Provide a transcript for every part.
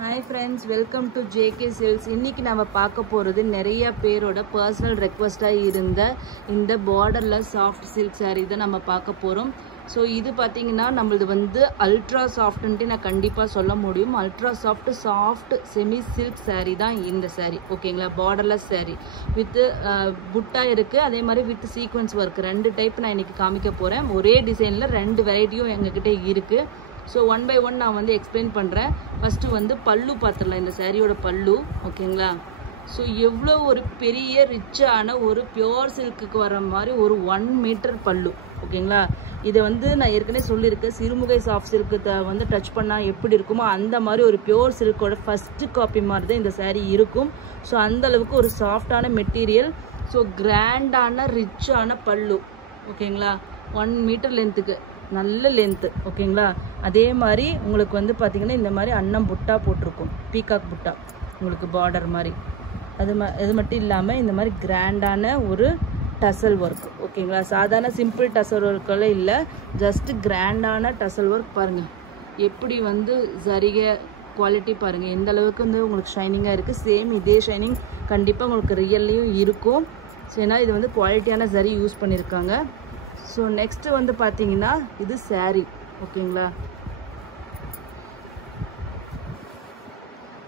Hi friends, welcome to JK Silks. இன்னைக்கு நாம பார்க்க போறது நிறைய பேரோட பர்சனல் ரெக்வெஸ்டா இருந்த இந்த பார்டர்ல சாஃப்ட் சில்க் saree தான் நம்ம பார்க்க போறோம். ஸோ இது பார்த்தீங்கன்னா நம்மளது வந்து அல்ட்ரா சாஃப்ட்ன்ட்டு நான் கண்டிப்பாக சொல்ல முடியும். Ultra soft semi silk saree தான் இந்த saree. ஓகேங்களா, பார்டர்லெஸ் saree வித் புட்டா இருக்குது, அதே மாதிரி வித் சீக்வன்ஸ் ஒர்க். ரெண்டு டைப் நான் இன்னைக்கு காமிக்க போகிறேன். ஒரே டிசைனில் ரெண்டு வெரைட்டியும் எங்ககிட்ட இருக்குது. ஸோ ஒன் பை ஒன் நான் வந்து எக்ஸ்பிளைன் பண்ணுறேன். ஃபஸ்ட்டு வந்து பல்லு பார்த்துடலாம், இந்த சாரியோட பல்லு. ஓகேங்களா, ஸோ எவ்வளோ ஒரு பெரிய ரிச்சான ஒரு பியோர் சில்க்குக்கு வர மாதிரி ஒரு 1 மீட்டர் பல்லு. ஓகேங்களா, இதை வந்து நான் ஏற்கனவே சொல்லியிருக்கேன், சிறுமுகை சாஃப்ட் சில்க்கு வந்து டச் பண்ணால் எப்படி இருக்குமோ அந்த மாதிரி ஒரு பியோர் சில்கோட ஃபஸ்ட்டு காப்பி மாதிரி தான் இந்த சாரீ இருக்கும். ஸோ அந்தளவுக்கு ஒரு சாஃப்டான மெட்டீரியல், ஸோ கிராண்டான ரிச்சான பல்லு. ஓகேங்களா, 1 மீட்டர் லென்த்துக்கு நல்ல லென்த்து. ஓகேங்களா, அதே மாதிரி உங்களுக்கு வந்து பார்த்திங்கன்னா இந்த மாதிரி அன்னம் புட்டா போட்டிருக்கும், பீகாக் புட்டா உங்களுக்கு பார்டர் மாதிரி. அது மட்டும் இல்லாமல் இந்த மாதிரி கிராண்டான ஒரு டசல் ஒர்க். ஓகேங்களா, சாதாரண சிம்பிள் டசல் ஒர்க்கெல்லாம் இல்லை, ஜஸ்ட்டு கிராண்டான டசல் ஒர்க். பாருங்கள் எப்படி வந்து சரிகை குவாலிட்டி பாருங்கள், எந்த அளவுக்கு வந்து உங்களுக்கு ஷைனிங்காக இருக்குது. சேம் இதே ஷைனிங் கண்டிப்பாக உங்களுக்கு ரியல்லையும் இருக்கும். ஸோ ஏன்னா இது வந்து குவாலிட்டியான சரி யூஸ் பண்ணியிருக்காங்க. ஸோ நெக்ஸ்ட்டு வந்து பார்த்தீங்கன்னா இது saree. ஓகேங்களா,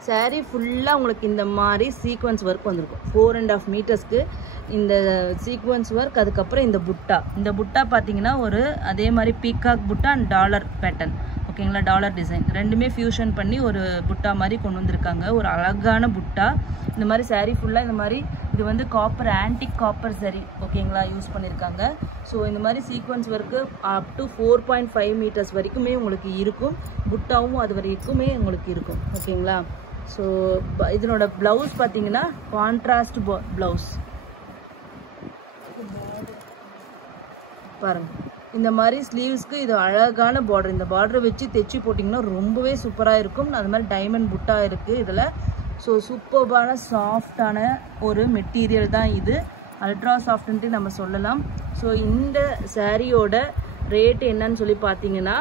saree ஃபுல்லாக உங்களுக்கு இந்த மாதிரி சீக்வன்ஸ் ஒர்க் வந்திருக்கும். 4.5 மீட்டர்ஸ்க்கு இந்த சீக்வன்ஸ் ஒர்க். அதுக்கப்புறம் இந்த புட்டா பார்த்தீங்கன்னா ஒரு அதே மாதிரி பீகாக் புட்டா அண்ட் டாலர் பேட்டர்ன். ஓகேங்களா, டாலர் டிசைன் ரெண்டுமே ஃபியூஷன் பண்ணி ஒரு புட்டா மாதிரி கொண்டு வந்திருக்காங்க, ஒரு அழகான புட்டா. இந்த மாதிரி saree ஃபுல்லாக இந்த மாதிரி இது வந்து காப்பர், ஆன்டிக் காப்பர் சரி. ஓகேங்களா, யூஸ் பண்ணியிருக்காங்க. ஸோ இந்த மாதிரி sequence work up to 4.5 metres வரைக்குமே உங்களுக்கு இருக்கும். புட்டாவும் அது வரைக்குமே உங்களுக்கு இருக்கும். ஓகேங்களா, ஸோ இதனோட ப்ளவுஸ் பார்த்தீங்கன்னா கான்ட்ராஸ்ட் ப்ளவுஸ் பாருங்க. இந்த மாதிரி ஸ்லீவ்ஸ்க்கு இது அழகான பார்டர். இந்த பார்டரை வச்சு தைச்சி போட்டிங்கன்னா ரொம்பவே சூப்பராக இருக்கும். அது மாதிரி டைமண்ட் புட்டா இருக்குது இதில். ஸோ சூப்பர்பான சாஃப்டான ஒரு மெட்டீரியல் தான் இது, அல்ட்ரா சாஃப்ட்ன்ட்டு நம்ம சொல்லலாம். ஸோ இந்த சாரியோட ரேட் என்னன்னு சொல்லி பார்த்தீங்கன்னா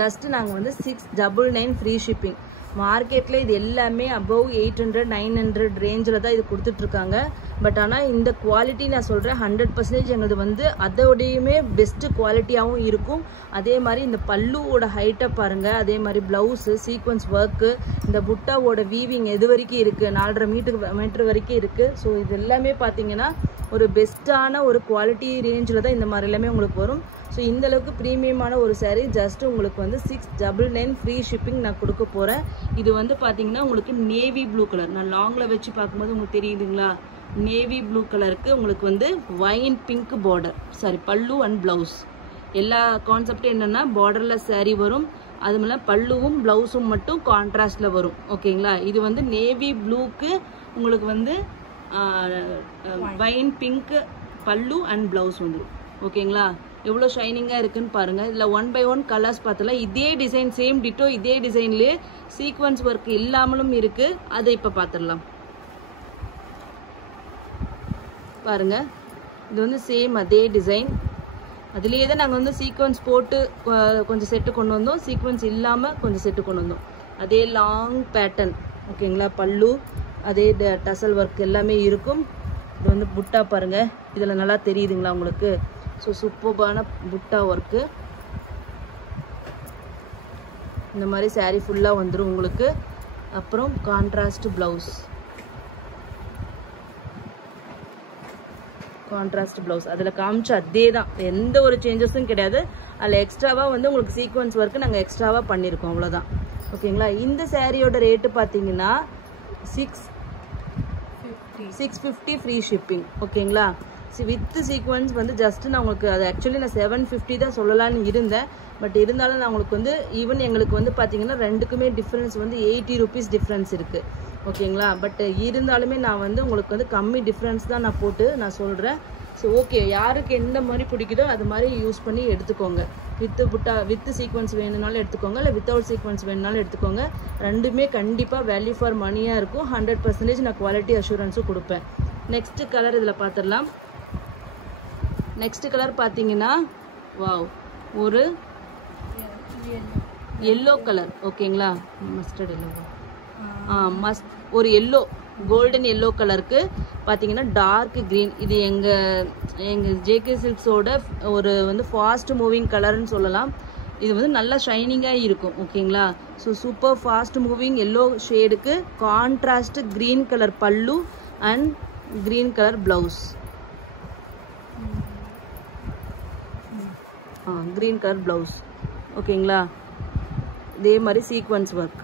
ஜஸ்ட்டு நாங்கள் வந்து 699 ஃப்ரீ ஷிப்பிங். மார்க்கெட்டில் இது எல்லாமே அபவ் 800-900 ரேஞ்சில் தான் இது கொடுத்துட்ருக்காங்க. பட் ஆனால் இந்த குவாலிட்டி நான் சொல்கிறேன் 100% எங்களது வந்து அதோடையுமே பெஸ்ட்டு குவாலிட்டியாகவும் இருக்கும். அதே மாதிரி இந்த பல்லுவோட ஹைட்டை பாருங்கள், அதே மாதிரி ப்ளவுஸு சீக்வன்ஸ் ஒர்க்கு, இந்த புட்டாவோட வீவிங் எது வரைக்கும் இருக்குது, 4.5 மீட்டர் வரைக்கும் இருக்குது. ஸோ இது எல்லாமே பார்த்தீங்கன்னா ஒரு பெஸ்ட்டான ஒரு குவாலிட்டி ரேஞ்சில் தான் இந்த மாதிரி எல்லாமே உங்களுக்கு வரும். ஸோ இந்தளவுக்கு ப்ரீமியமான ஒரு saree ஜஸ்ட் உங்களுக்கு வந்து 699 ஃப்ரீ ஷிப்பிங் நான் கொடுக்க போகிறேன். இது வந்து பார்த்தீங்கன்னா உங்களுக்கு நேவி ப்ளூ கலர், நான் லாங்கில் வச்சு பார்க்கும்போது உங்களுக்கு தெரியுதுங்களா, நேவி ப்ளூ கலருக்கு உங்களுக்கு வந்து வைன் பிங்க் பார்டர். சாரி, பல்லு அண்ட் ப்ளவுஸ். எல்லா கான்செப்டும் என்னென்னா பார்டரில் saree வரும், அது மேலே பல்லுவும் ப்ளவுஸும் மட்டும் கான்ட்ராஸ்டில் வரும். ஓகேங்களா, இது வந்து நேவி ப்ளூக்கு உங்களுக்கு வந்து வைன் பிங்க் பல்லு அண்ட் ப்ளவுஸ் வந்துடும். ஓகேங்களா, எவ்வளோ ஷைனிங்காக இருக்குன்னு பாருங்கள். இதில் 1 by 1 கலர்ஸ் பார்த்தலாம். இதே டிசைன் சேம் டிட்டோ இதே டிசைன்லேயே சீக்வன்ஸ் ஒர்க் இல்லாமலும் இருக்குது. அதை இப்போ பார்த்துடலாம் பாருங்கள். இது வந்து சேம் அதே டிசைன், அதுலேயே தான் நாங்கள் வந்து சீக்வன்ஸ் போட்டு கொஞ்சம் செட்டு கொண்டு வந்தோம், சீக்வன்ஸ் இல்லாமல் கொஞ்சம் செட்டு கொண்டு வந்தோம். அதே லாங் பேட்டர்ன். ஓகேங்களா, பல்லு அதே டசல் ஒர்க் எல்லாமே இருக்கும். இது வந்து புட்டா பாருங்கள், இதில் நல்லா தெரியுதுங்களா உங்களுக்கு. ஸோ சூப்பர்பான புட்டா ஒர்க்கு. இந்த மாதிரி saree ஃபுல்லாக வந்துடும் உங்களுக்கு. அப்புறம் கான்ட்ராஸ்ட் ப்ளவுஸ், அதில் காமிச்ச அதே தான், எந்த ஒரு சேஞ்சஸும் கிடையாது. அதில் எக்ஸ்ட்ராவாக வந்து உங்களுக்கு சீக்வன்ஸ் ஒர்க்கு நாங்கள் எக்ஸ்ட்ராவாக பண்ணியிருக்கோம், அவ்வளோதான். ஓகேங்களா, இந்த சாரியோட ரேட்டு பார்த்தீங்கன்னா 650 ஃப்ரீ ஷிப்பிங். ஓகேங்களா, வித் சீக்வன்ஸ் வந்து ஜஸ்ட்டு நான் உங்களுக்கு அது ஆக்சுவலி நான் 750 தான் சொல்லலான்னு இருந்தேன். பட் இருந்தாலும் நான் உங்களுக்கு வந்து ஈவன் எங்களுக்கு வந்து பார்த்தீங்கன்னா ரெண்டுக்குமே டிஃப்ரென்ஸ் வந்து 80 rupees டிஃப்ரென்ஸ் இருக்குது. ஓகேங்களா, பட் இருந்தாலுமே நான் வந்து உங்களுக்கு வந்து கம்மி டிஃப்ரென்ஸ் தான் நான் போட்டு நான் சொல்கிறேன். ஸோ ஓகே, யாருக்கு எந்த மாதிரி பிடிக்குதோ அது மாதிரி யூஸ் பண்ணி எடுத்துக்கோங்க. வித்து சீக்வன்ஸ் வேணுனாலும் எடுத்துக்கோங்க, இல்லை வித்தவுட் சீக்வன்ஸ் வேணுனாலும் எடுத்துக்கோங்க. ரெண்டுமே கண்டிப்பாக வேல்யூ ஃபார் மணியாக இருக்கும். 100% நான் குவாலிட்டி அஷூரன்ஸும் கொடுப்பேன். நெக்ஸ்ட்டு கலர் இதில் பார்த்துடலாம். நெக்ஸ்ட் கலர் பார்த்தீங்கன்னா வாவ், ஒரு எல்லோ கலர் ஓகேங்களா, மஸ்டர்ட் எல்லோ, ஒரு எல்லோ கோல்டன் எல்லோ கலருக்கு பார்த்தீங்கன்னா டார்க் க்ரீன். இது எங்கள் ஜேகே சில்க்ஸோட ஒரு வந்து ஃபாஸ்ட் மூவிங் கலர்னு சொல்லலாம். இது வந்து நல்லா ஷைனிங்காக இருக்கும் ஓகேங்களா. So super fast moving yellow ஷேடுக்கு contrast green colour pallu and green colour blouse. Green colour blouse ஓகேங்களா. இதே மாதிரி சீக்வன்ஸ் ஒர்க்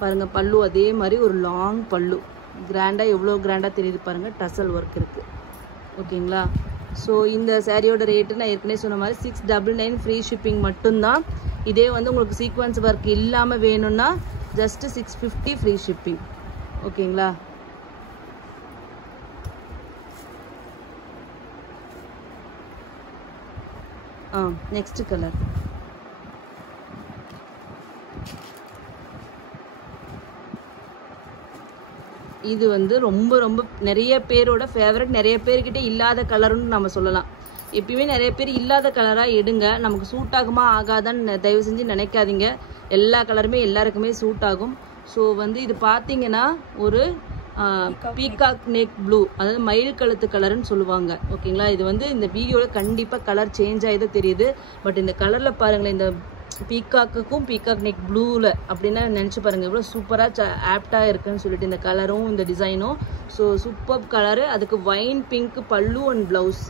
பாருங்கள், பல்லு அதே மாதிரி ஒரு லாங் பல்லு, கிராண்டாக எவ்வளோ கிராண்டாக தெரியுது பாருங்கள், டசல் ஒர்க் இருக்குது ஓகேங்களா. ஸோ இந்த சாரியோட ரேட்டு நான் ஏற்கனவே சொன்ன மாதிரி 699 ஃப்ரீ ஷிப்பிங் மட்டும்தான். இதே வந்து உங்களுக்கு சீக்வன்ஸ் ஒர்க் இல்லாமல் வேணும்னா ஜஸ்ட் 650 ஃப்ரீ ஷிப்பிங் ஓகேங்களா. நெக்ஸ்ட் கலர் இது வந்து ரொம்ப ரொம்ப நிறைய பேரோட ஃபேவரட், நிறைய பேர்கிட்ட இல்லாத கலர்னு நம்ம சொல்லலாம். எப்பயுமே நிறைய பேர் இல்லாத கலராக எடுங்க, நமக்கு சூட் ஆகுமா ஆகாதான்னு தயவு செஞ்சு நினைக்காதீங்க. எல்லா கலருமே எல்லாருக்குமே சூட் ஆகும். ஸோ வந்து இது பார்த்தீங்கன்னா ஒரு பீகாக் நெக் ப்ளூ, அதாவது மயில் கழுத்து கலர்னு சொல்லுவாங்க ஓகேங்களா. இது வந்து இந்த வீடியோவில் கண்டிப்பாக கலர் சேஞ்ச் ஆகிதான் தெரியுது. பட் இந்த கலரில் பாருங்களேன், இந்த பீகாக்குக்கும் பீகாக் நெக் ப்ளூவில் அப்படின்னா நினச்சி பாருங்கள் எவ்வளோ சூப்பராக ஆப்டாக இருக்குன்னு சொல்லிட்டு இந்த கலரும் இந்த டிசைனும். ஸோ சூப்பர் கலரு, அதுக்கு வைன் பிங்க் பல்லு அண்ட் ப்ளவுஸ்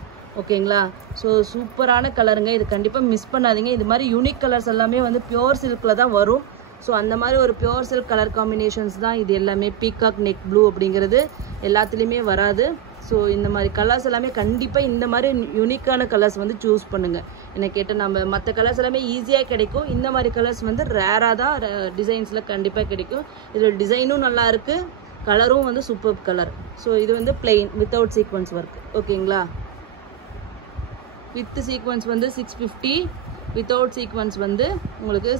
ஓகேங்களா. ஸோ சூப்பரான கலருங்க, இது கண்டிப்பாக மிஸ் பண்ணாதீங்க. இது மாதிரி யூனிக் கலர்ஸ் எல்லாமே வந்து பியோர் சில்கில் தான் வரும். ஸோ அந்த மாதிரி ஒரு பியோர் சில்க் கலர் காம்பினேஷன்ஸ் தான் இது எல்லாமே. பீகாக் நெக் ப்ளூ அப்படிங்கிறது எல்லாத்துலேயுமே வராது. ஸோ இந்த மாதிரி கலர்ஸ் எல்லாமே கண்டிப்பாக இந்த மாதிரி யூனிக்கான கலர்ஸ் வந்து சூஸ் பண்ணுங்கள். என்ன கேட்டால் நம்ம மற்ற கலர்ஸ் எல்லாமே ஈஸியாக கிடைக்கும், இந்த மாதிரி கலர்ஸ் வந்து ரேராக தான் டிசைன்ஸில் கண்டிப்பாக கிடைக்கும். இதில் டிசைனும் நல்லா இருக்குது, கலரும் வந்து சூப்பர் கலர். ஸோ இது வந்து பிளெயின் வித்தவுட் சீக்வன்ஸ் ஒர்க் ஓகேங்களா. வித் சீக்வன்ஸ் வந்து 650, வித்தவுட் சீக்வன்ஸ் வந்து உங்களுக்கு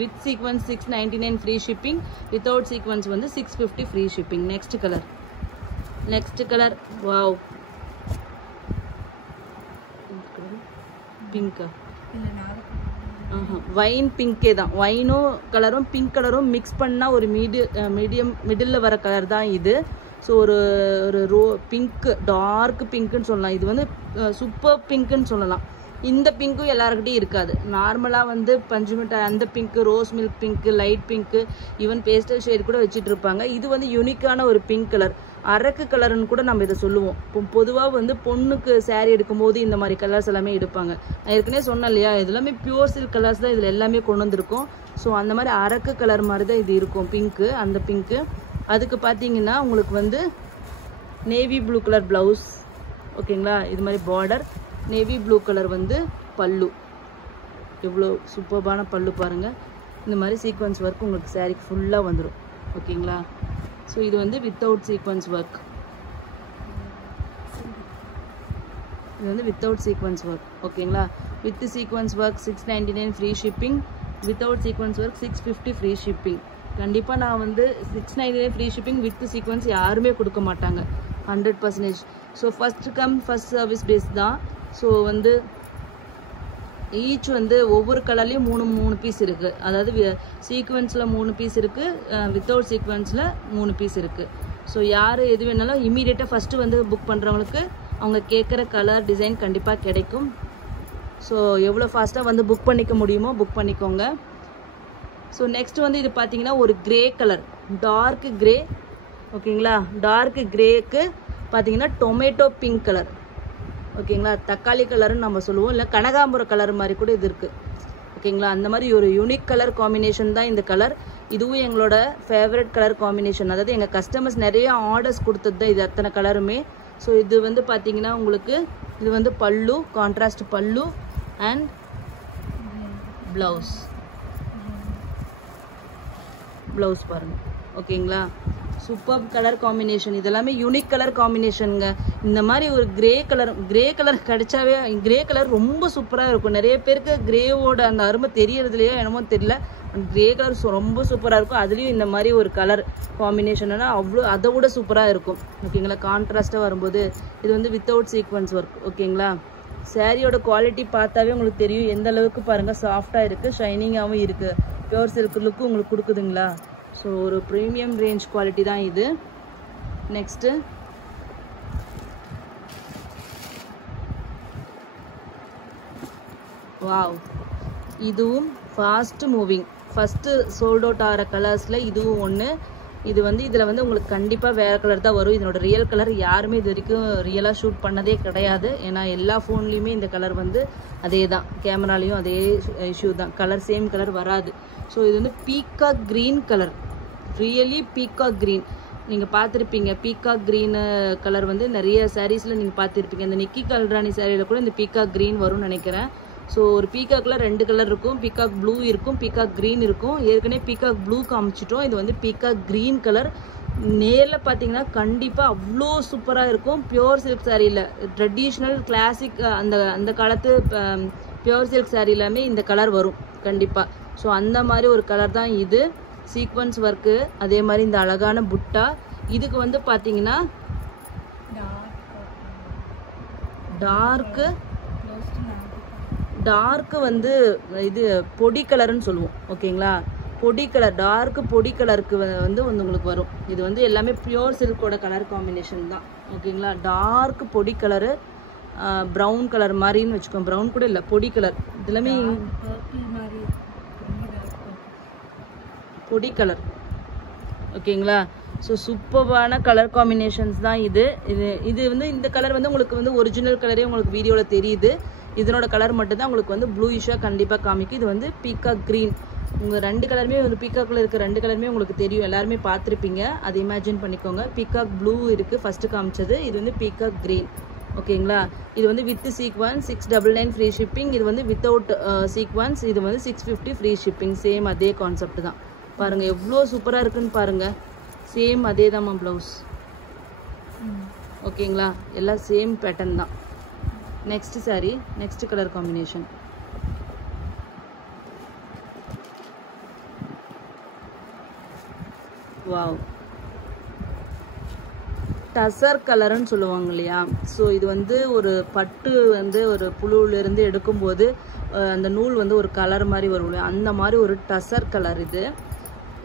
with sequence 699 free shipping, without sequence வந்து 650 free shipping. Next colour wow, பிங்கா வைன் பிங்கே தான், வைனும் கலரும் பிங்க் கலரும் மிக்ஸ் பண்ணால் ஒரு மிடில் வர கலர் தான் இது. ஸோ ஒரு பிங்க்கு, டார்க் பிங்க்குன்னு சொல்லலாம். இது வந்து சூப்பர் பிங்க்குன்னு சொல்லலாம். இந்த பிங்க்கும் எல்லாருக்கிட்டையும் இருக்காது. நார்மலாக வந்து பஞ்சுமிட்டாய் அந்த pink, rose milk pink, light pink, even pastel shade கூட வச்சுட்டு இருப்பாங்க. இது வந்து யூனிக்கான ஒரு பிங்க் கலர், அரக்கு கலர்னு கூட நம்ம இதை சொல்லுவோம். இப்போ பொதுவாக வந்து பொண்ணுக்கு சாரீ எடுக்கும்போது இந்த மாதிரி கலர்ஸ் எல்லாமே எடுப்பாங்க. நான் ஏற்கனவே சொன்னேன் இல்லையா, இது எல்லாமே பியூர் சில்க் கலர்ஸ் தான் இதில் எல்லாமே கொண்டு வந்திருக்கோம். ஸோ அந்த மாதிரி அரக்கு கலர் மாதிரி தான் இது இருக்கும், பிங்க்கு. அந்த பிங்க்கு அதுக்கு பார்த்தீங்கன்னா உங்களுக்கு வந்து நேவி ப்ளூ கலர் ப்ளவுஸ் ஓகேங்களா. இது மாதிரி பார்டர், நேவி ப்ளூ கலர் வந்து பல்லு, எவ்வளோ சூப்பர்பான பல்லு பாருங்கள். இந்த மாதிரி சீக்வன்ஸ் ஒர்க் உங்களுக்கு சாரீக்கு ஃபுல்லாக வந்துடும் ஓகேங்களா. ஸோ இது வந்து வித்தவுட் சீக்வன்ஸ் ஒர்க், இது வந்து வித்தவுட் சீக்வன்ஸ் ஒர்க் ஓகேங்களா. With sequence work 699 free shipping, without sequence work 650 free shipping. கண்டிப்பாக நான் வந்து 699 ஃப்ரீ ஷிப்பிங் வித் சீக்வன்ஸ் யாருமே கொடுக்க மாட்டாங்க 100%. So first come first service base தான். ஸோ வந்து ஈச் வந்து ஒவ்வொரு கலர்லேயும் 3 பீஸ் இருக்குது. அதாவது சீக்வன்ஸில் 3 பீஸ் இருக்குது, வித்தவுட் சீக்வன்ஸில் 3 பீஸ் இருக்குது. ஸோ யார் எது வேணாலும் இமீடியட்டாக ஃபஸ்ட்டு வந்து புக் பண்ணுறவங்களுக்கு அவங்க கேட்குற கலர் டிசைன் கண்டிப்பாக கிடைக்கும். ஸோ எவ்வளோ ஃபாஸ்ட்டாக வந்து புக் பண்ணிக்க முடியுமோ புக் பண்ணிக்கோங்க. ஸோ நெக்ஸ்ட் வந்து இது பார்த்தீங்கன்னா ஒரு கிரே கலர், டார்க் கிரே ஓகேங்களா. டார்க் கிரேக்கு பார்த்தீங்கன்னா டொமேட்டோ பிங்க் கலர் ஓகேங்களா. தக்காளி கலர்னு நம்ம சொல்லுவோம், இல்லை கனகாம்பர கலர் மாதிரி கூட இது இருக்குது ஓகேங்களா. அந்த மாதிரி ஒரு யூனிக் கலர் காம்பினேஷன் தான் இந்த கலர். இதுவும் எங்களோட ஃபேவரட் கலர் காம்பினேஷன். அதாவது எங்கள் கஸ்டமர்ஸ் நிறைய ஆர்டர்ஸ் கொடுத்தது தான் இது அத்தனை கலருமே. ஸோ இது வந்து பார்த்தீங்கன்னா உங்களுக்கு இது வந்து பல்லு, கான்ட்ராஸ்ட் பல்லு அண்ட் ப்ளவுஸ் பாருங்கள் ஓகேங்களா. சூப்பர் கலர் காம்பினேஷன், இதெல்லாமே யூனிக் கலர் காம்பினேஷனுங்க. இந்த மாதிரி ஒரு கிரே கலர் கிடைச்சாவே, கிரே கலர் ரொம்ப சூப்பராக இருக்கும். நிறைய பேருக்கு கிரேவோட அந்த அருமை தெரியறதுலையோ என்னமோ தெரியல, கிரே கலர் ரொம்ப சூப்பராக இருக்கும். அதுலேயும் இந்த மாதிரி ஒரு கலர் காம்பினேஷன்னா அவ்வளோ அதை விட சூப்பராக இருக்கும் ஓகேங்களா. கான்ட்ராஸ்ட்டாக வரும்போது இது வந்து வித்தவுட் சீக்வன்ஸ் ஒர்க் ஓகேங்களா. சாரியோட குவாலிட்டி பார்த்தாவே உங்களுக்கு தெரியும் எந்த அளவுக்கு பாருங்கள் சாஃப்டாக இருக்குது, ஷைனிங்காகவும் இருக்குது. பியூர் சில்க் லுக்கு உங்களுக்கு கொடுக்குதுங்களா. ஸோ ஒரு ப்ரீமியம் ரேஞ்ச் குவாலிட்டி தான் இது. நெக்ஸ்ட்டு வாவ், இதுவும் fast moving, first sold out ஆகிற கலர்ஸில் இதுவும் ஒன்று. இது வந்து இதில் வந்து உங்களுக்கு கண்டிப்பாக வேறு கலர் தான் வரும். இதனோட ரியல் கலர் யாருமே இது வரைக்கும் ரியலாக ஷூட் பண்ணதே கிடையாது. ஏன்னா எல்லா ஃபோன்லேயுமே இந்த கலர் வந்து அதே தான், கேமராலேயும் அதே இஷ்யூ தான், கலர் சேம் கலர் வராது. ஸோ இது வந்து peacock green colour, really peacock green. நீங்கள் பார்த்துருப்பீங்க பீகாக் க்ரீனு கலர் வந்து நிறைய சாரீஸில் நீங்கள் பார்த்துருப்பீங்க. இந்த நிக்கி கல்ராணி சாரியில் கூட இந்த பீகாக் க்ரீன் வரும்னு நினைக்கிறேன். ஸோ ஒரு பீகாக்கில் 2 கலர் இருக்கும், பீகாக் ப்ளூ இருக்கும், பீகாக் க்ரீன் இருக்கும். ஏற்கனவே பீகாக் ப்ளூ காமிச்சிட்டோம். இது வந்து பீகாக் க்ரீன் கலர். நேரில் பார்த்தீங்கன்னா கண்டிப்பாக அவ்வளோ சூப்பராக இருக்கும். பியோர் சில்க் சாரியில் ட்ரெடிஷ்னல் கிளாசிக் அந்த காலத்து பியோர் சில்க் சாரியிலாமே இந்த கலர் வரும் கண்டிப்பாக. ஸோ அந்த மாதிரி ஒரு கலர் தான் இது. சீக்வன்ஸ் ஒர்க்கு, அதே மாதிரி இந்த அழகான புட்டா. இதுக்கு வந்து பார்த்தீங்கன்னா டார்க்கு வந்து இது பொடி கலர்னு சொல்லுவோம். ஓகேங்களா, பொடி கலர், டார்க்கு பொடி கலருக்கு வந்து உங்களுக்கு வரும். இது வந்து எல்லாமே பியோர் சில்கோட கலர் காம்பினேஷன் தான். ஓகேங்களா, டார்க் பொடி கலரு, ப்ரௌன் கலர் மாதிரின்னு வச்சுக்கோங்க. ப்ரௌன் கூட இல்லை, பொடி கலர். இதெல்லாமே பொடி கலர். ஓகேங்களா, ஸோ சூப்பர்வான கலர் காம்பினேஷன்ஸ் தான் இது. இது வந்து இந்த கலர் வந்து உங்களுக்கு வந்து ஒரிஜினல் கலரே உங்களுக்கு வீடியோவில் தெரியுது. இதனோட கலர் மட்டும்தான் உங்களுக்கு வந்து ப்ளூயிஷாக கண்டிப்பாக காமிக்கும். இது வந்து பீகாக் க்ரீன். உங்கள் 2 கலருமே ஒரு பீகாக்கில் இருக்க 2 கலருமே உங்களுக்கு தெரியும், எல்லாருமே பார்த்துருப்பீங்க. அதை இமேஜின் பண்ணிக்கோங்க. பீகாக் ப்ளூ இருக்குது ஃபஸ்ட்டு காமிச்சது, இது வந்து பீகாக் க்ரீன். ஓகேங்களா, இது வந்து வித் சீக்வன்ஸ் 699 ஃப்ரீ ஷிப்பிங். இது வந்து வித்தவுட் சீக்வன்ஸ் இது வந்து 650 ஃப்ரீ ஷிப்பிங். சேம் அதே கான்செப்ட் தான். பாருங்கள் எவ்வளோ சூப்பராக இருக்குன்னு பாருங்கள். சேம் அதே தான் ப்ளவுஸ். ஓகேங்களா, எல்லாம் சேம் பேட்டர்ன் தான். Next sorry, next colour combination. Wow, tussar கலர்னு சொல்லுவாங்க இல்லையா. ஸோ இது வந்து ஒரு பட்டு வந்து ஒரு புழுவிலிருந்து எடுக்கும்போது அந்த நூல் வந்து ஒரு கலர் மாதிரி வரும் இல்லையா, அந்த மாதிரி ஒரு டசர் கலர் இது.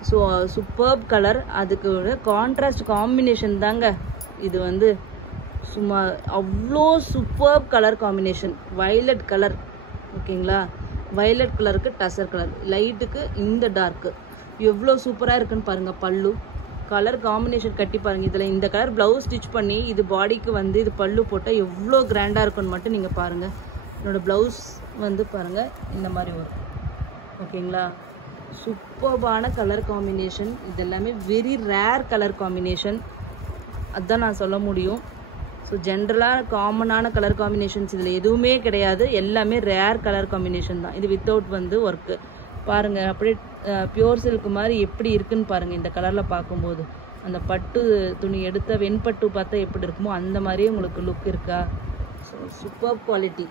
So superb colour. அதுக்கு ஒரு கான்ட்ராஸ்ட் காம்பினேஷன் தாங்க இது வந்து சும்மா அவ்வளோ superb colour combination. Violet colour. ஓகேங்களா, வயலட் கலருக்கு டசர் கலர், லைட்டுக்கு இந்த டார்க்கு, எவ்வளோ சூப்பராக இருக்குன்னு பாருங்கள். பல்லு கலர் காம்பினேஷன் கட்டி பாருங்கள். இதில் இந்த கலர் ப்ளவுஸ் ஸ்டிச் பண்ணி இது பாடிக்கு வந்து இது பல்லு போட்டால் எவ்வளோ கிராண்டாக இருக்குன்னு மட்டும் நீங்கள் பாருங்கள். என்னோடய ப்ளவுஸ் வந்து பாருங்கள் இந்த மாதிரி வரும். ஓகேங்களா, சூப்பர்பான கலர் காம்பினேஷன். இது எல்லாமே வெரி ரேர் கலர் காம்பினேஷன், அதுதான் நான் சொல்ல முடியும். ஸோ ஜென்ரலாக காமனான கலர் காம்பினேஷன்ஸ் இதில் எதுவுமே கிடையாது, எல்லாமே ரேர் கலர் காம்பினேஷன் தான். இது வித்தவுட் வந்து ஒர்க்கு பாருங்கள். அப்படியே பியோர் சில்க் மாதிரி எப்படி இருக்குன்னு பாருங்கள். இந்த கலரில் பார்க்கும்போது அந்த பட்டு துணி எடுத்த வெண்பட்டு பார்த்தா எப்படி இருக்குமோ அந்த மாதிரியே உங்களுக்கு லுக் இருக்கா. So super quality.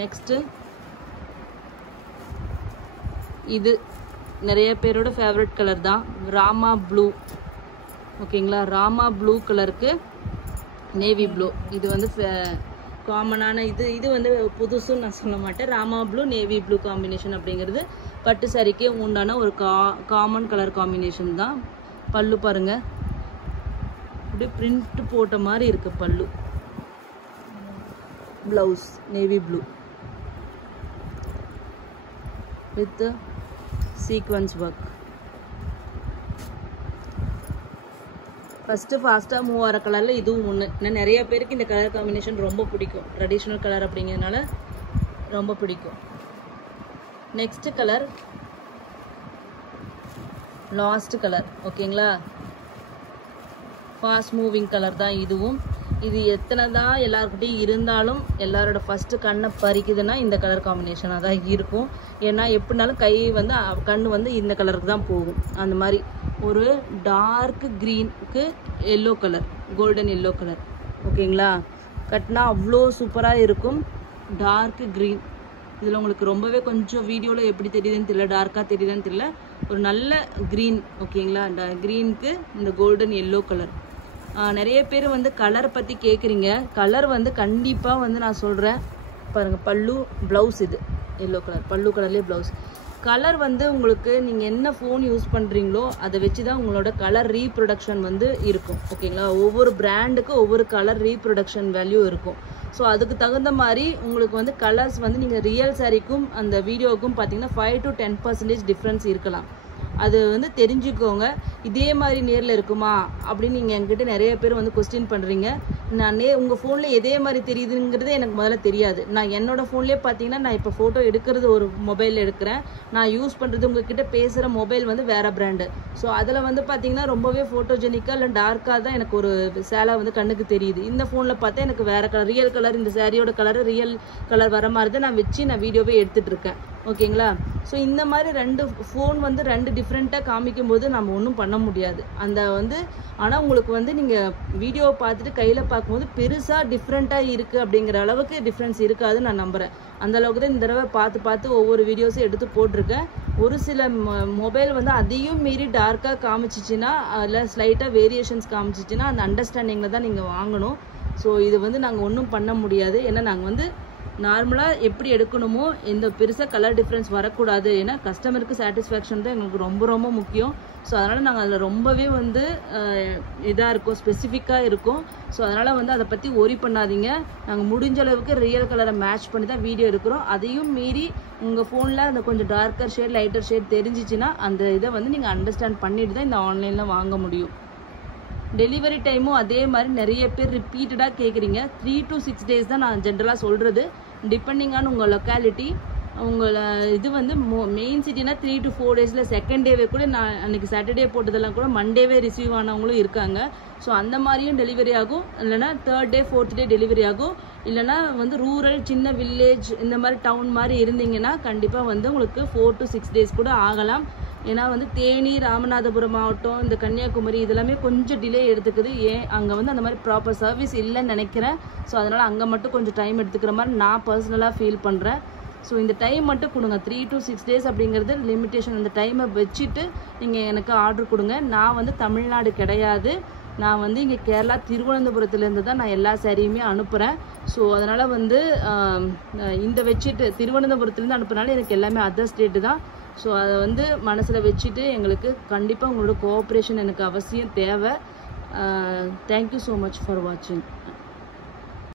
நெக்ஸ்ட்டு இது நிறைய பேரோட ஃபேவரட் கலர் தான், ராமா ப்ளூ. ஓகேங்களா, ராமா ப்ளூ கலருக்கு நேவி ப்ளூ. இது வந்து காமனான இது வந்து புதுசுன்னு நான் சொல்ல மாட்டேன். Rama blue navy blue combination அப்படிங்கிறது பட்டு சாரிக்கே உண்டான ஒரு காமன் கலர் காம்பினேஷன் தான். பல்லு பாருங்கள், அப்படியே பிரிண்ட் போட்ட மாதிரி இருக்கு பல்லு. Blouse navy blue with sequins work. First ஃபாஸ்ட்டாக மூவ் ஆகிற கலரில் இதுவும் ஒன்று. இன்னும் நிறைய பேருக்கு இந்த கலர் காம்பினேஷன் ரொம்ப பிடிக்கும், ட்ரெடிஷ்னல் கலர் அப்படிங்கிறதுனால ரொம்ப பிடிக்கும். Next colour last colour. ஓகேங்களா, ஃபாஸ்ட் மூவிங் கலர் தான் இதுவும். இது எத்தனை தான் எல்லாருக்கிட்டையும் இருந்தாலும் எல்லாரோட ஃபஸ்ட்டு கண்ணை பறிக்குதுன்னா இந்த கலர் காம்பினேஷனாக தான் இருக்கும். ஏன்னா எப்படினாலும் கை வந்து கண்ணு வந்து இந்த கலருக்கு தான் போகும். அந்த மாதிரி ஒரு டார்க் க்ரீனுக்கு yellow colour, golden yellow colour. ஓகேங்களா, கட்டினா அவ்வளோ சூப்பராக இருக்கும். டார்க் க்ரீன் இதில் உங்களுக்கு ரொம்பவே கொஞ்சம் வீடியோவில் எப்படி தெரியுதுன்னு தெரியல, டார்க்காக தெரியுதுன்னு தெரியல, ஒரு நல்ல க்ரீன். ஓகேங்களா, க்ரீனுக்கு இந்த கோல்டன் எல்லோ கலர் நிறைய பேர் வந்து கலர் பற்றி கேட்குறீங்க. கலர் வந்து கண்டிப்பாக வந்து நான் சொல்கிறேன் பாருங்கள். பல்லு ப்ளவுஸ் இது எல்லோ கலர் பல்லு கலர்லேயே ப்ளவுஸ். கலர் வந்து உங்களுக்கு நீங்கள் என்ன ஃபோன் யூஸ் பண்ணுறீங்களோ அதை வச்சு தான் உங்களோட கலர் ரீப்ரொடக்ஷன் வந்து இருக்கும். ஓகேங்களா? ஒவ்வொரு பிராண்டுக்கும் ஒவ்வொரு கலர் ரீப்ரொடக்ஷன் வேல்யூ இருக்கும். ஸோ அதுக்கு தகுந்த மாதிரி உங்களுக்கு வந்து கலர்ஸ் வந்து நீங்கள் ரியல் சாரிக்கும் அந்த வீடியோவுக்கும் பார்த்தீங்கன்னா 5 to 10% டிஃப்ரென்ஸ் இருக்கலாம். அது வந்து தெரிஞ்சுக்கோங்க. இதே மாதிரி நேரில் இருக்குமா அப்படின்னு நீங்கள் என்கிட்ட நிறைய பேர் வந்து கொஸ்டின் பண்ணுறீங்க. நான் உங்கள் ஃபோனில் எதே மாதிரி தெரியுதுங்கிறதே எனக்கு முதல்ல தெரியாது. நான் என்னோடய ஃபோன்லேயே பார்த்தீங்கன்னா நான் இப்போ ஃபோட்டோ எடுக்கிறது ஒரு மொபைல் எடுக்கிறேன். நான் யூஸ் பண்ணுறது உங்ககிட்ட பேசுகிற மொபைல் வந்து வேறு பிராண்டு. ஸோ அதில் வந்து பார்த்தீங்கன்னா ரொம்பவே ஃபோட்டோஜெனிக்காக இல்லை டார்க்காக தான் எனக்கு ஒரு சேலை வந்து கண்ணுக்கு தெரியுது. இந்த ஃபோனில் பார்த்தா எனக்கு வேறு கலர் ரியல் கலர் இந்த சாரியோட கலர் ரியல் கலர் வர மாதிரி தான் நான் வச்சு நான் வீடியோவே எடுத்துகிட்டு இருக்கேன். ஓகேங்களா? ஸோ இந்த மாதிரி 2 ஃபோன் வந்து 2 டிஃப்ரெண்ட்டாக காமிக்கும் போது நம்ம ஒன்றும் பண்ண முடியாது. அந்த வந்து ஆனால் உங்களுக்கு வந்து நீங்கள் வீடியோவை பார்த்துட்டு கையில் பார்க்கும்போது பெருசாக டிஃப்ரெண்ட்டாக இருக்குது அப்படிங்கிற அளவுக்கு டிஃப்ரென்ஸ் இருக்காதுன்னு நான் நம்புகிறேன். அந்தளவுக்கு தான் இந்த தடவை பார்த்து ஒவ்வொரு வீடியோஸும் எடுத்து போட்டிருக்கேன். ஒரு சில மொபைல் வந்து அதையும் மீறி டார்க்காக காமிச்சிச்சின்னா இல்லை ஸ்லைட்டாக வேரியேஷன்ஸ் காமிச்சிச்சின்னா அந்த அண்டர்ஸ்டாண்டிங்கில் தான் நீங்கள் வாங்கணும். ஸோ இது வந்து நாங்கள் ஒன்றும் பண்ண முடியாது. ஏன்னா நாங்கள் வந்து நார்மலாக எப்படி எடுக்கணுமோ எந்த பெருசாக கலர் டிஃப்ரென்ஸ் வரக்கூடாது. ஏன்னா கஸ்டமருக்கு சாட்டிஸ்ஃபேக்ஷன் தான் எங்களுக்கு ரொம்ப ரொம்ப முக்கியம். ஸோ அதனால் நாங்கள் அதில் ரொம்பவே வந்து இதாக இருக்கும், ஸ்பெசிஃபிக்காக இருக்கும். ஸோ அதனால் வந்து அதை பற்றி ஒரி பண்ணாதீங்க. நாங்கள் முடிஞ்ச அளவுக்கு ரியல் கலரை மேட்ச் பண்ணி தான் வீடியோ எடுக்கிறோம். அதையும் மீறி உங்கள் ஃபோனில் அந்த கொஞ்சம் டார்க்கர் ஷேட் லைட்டர் ஷேட் தெரிஞ்சிச்சின்னா அந்த இதை வந்து நீங்கள் அண்டர்ஸ்டாண்ட் பண்ணிட்டு தான் இந்த ஆன்லைனில் வாங்க முடியும். டெலிவரி டைமும் அதே மாதிரி நிறைய பேர் ரிப்பீட்டடாக கேட்குறீங்க. 3 to 6 days தான் நான் ஜென்ரலாக சொல்கிறது. டிபெண்டிங் ஆன் உங்கள் லொக்காலிட்டி. உங்களை இது வந்து மெயின் சிட்டினா 3 to 4 days செகண்ட் டேவே கூட நான் அன்றைக்கி சாட்டர்டே போட்டதெல்லாம் கூட மண்டேவே ரிசீவ் ஆனவங்களும் இருக்காங்க. ஸோ அந்த மாதிரியும் டெலிவரி ஆகும். இல்லைனா 3rd day 4th day delivery ஆகும். இல்லைனா வந்து ரூரல் சின்ன வில்லேஜ் இந்த மாதிரி டவுன் மாதிரி இருந்தீங்கன்னா கண்டிப்பாக வந்து உங்களுக்கு 4 to 6 days கூட ஆகலாம். ஏன்னா வந்து தேனி, ராமநாதபுரம் மாவட்டம், இந்த கன்னியாகுமரி இதெல்லாமே கொஞ்சம் டிலே எடுத்துக்குது. ஏன் அங்கே வந்து அந்த மாதிரி ப்ராப்பர் சர்வீஸ் இல்லைன்னு நினைக்கிறேன். ஸோ அதனால் அங்கே மட்டும் கொஞ்சம் டைம் எடுத்துக்கிற மாதிரி நான் பர்சனலாக ஃபீல் பண்ணுறேன். ஸோ இந்த டைம் மட்டும் கொடுங்க. 3 to 6 days அப்படிங்கிறது லிமிட்டேஷன். அந்த டைமை வச்சுட்டு நீங்கள் எனக்கு ஆர்டர் கொடுங்க. நான் வந்து தமிழ்நாடு கிடையாது. நான் வந்து இங்கே கேரளா திருவனந்தபுரத்துலேருந்து தான் நான் எல்லா சாரியுமே அனுப்புகிறேன். ஸோ அதனால் வந்து இந்த வச்சுட்டு திருவனந்தபுரத்துலேருந்து அனுப்புனால எனக்கு எல்லாமே அதர் ஸ்டேட்டு தான். ஸோ அதை வந்து மனசில் வச்சுட்டு எங்களுக்கு கண்டிப்பாக உங்களோட கோஆப்ரேஷன் எனக்கு அவசியம் தேவை. தேங்க்யூ ஸோ மச் ஃபார் வாட்சிங்.